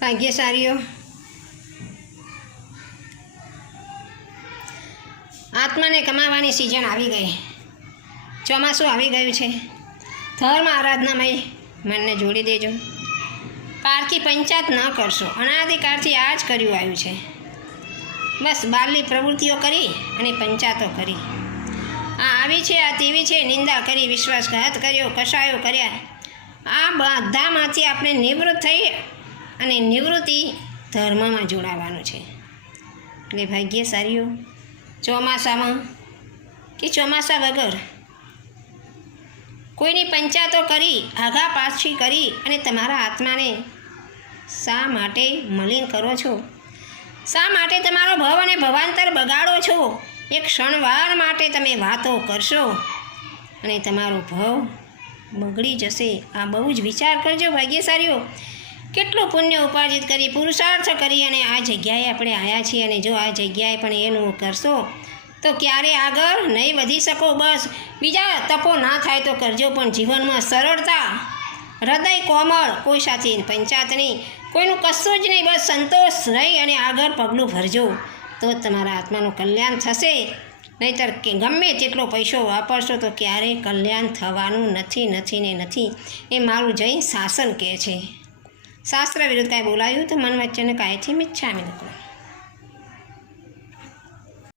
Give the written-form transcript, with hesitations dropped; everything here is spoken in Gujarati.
ભાગ્યશાળીઓ, આત્માને કમાવાની સિઝન આવી ગઈ, ચોમાસું આવી ગયું છે. ધર્મ આરાધનામય મનને જોડી દેજો. કાળથી પંચાત ન કરશો. અનાદિકાળથી આ જ કર્યું આવ્યું છે. બસ બાલની પ્રવૃત્તિઓ કરી અને પંચાતો કરી. આ આવી છે, આ તેવી છે, નિંદા કરી, વિશ્વાસઘાત કર્યો, કશાયો કર્યા. આ બધામાંથી આપણે નિવૃત્ત થઈ અને નિવૃત્તિ ધર્મમાં જોડાવાનું છે. એટલે ભાગ્યશાળીઓ, ચોમાસામાં કે ચોમાસા વગર કોઈની પંચાતો કરી, આઘા પાછી કરી અને તમારા આત્માને શા માટે મલિન કરો છો? શા માટે તમારો ભવ અને ભવાંતર બગાડો છો? એક ક્ષણવાર માટે તમે વાતો કરશો અને તમારો ભવ બગડી જશે. આ બહુ જ વિચાર કરજો ભાગ્યશાળીઓ. કેટલું પુણ્ય ઉપાર્જિત કરી, પુરુષાર્થ કરી અને આ જગ્યાએ આપણે આવ્યા છીએ. અને જો આ જગ્યાએ પણ એનું કરશો તો ક્યારે આગળ નહીં વધી શકો. બસ બીજા તપો ના થાય તો કરજો, પણ જીવનમાં સરળતા, હૃદય કોમળ, કોઈ સાથે પંચાત નહીં, કોઈનું કશું જ નહીં, બસ સંતોષ રહી અને આગળ પગલું ભરજો તો તમારા આત્માનું કલ્યાણ થશે. નહીંતર કે ગમે તેટલો પૈસો વાપરશો તો ક્યારેય કલ્યાણ થવાનું નથી, નથી ને નથી. એ મારું જૈન શાસન કહે છે. શાસ્ત્ર વિરુદ્ધ કાંઈ બોલાયું તો મન વચ્ચેને કાંઈથી મિચ્છામી નથી.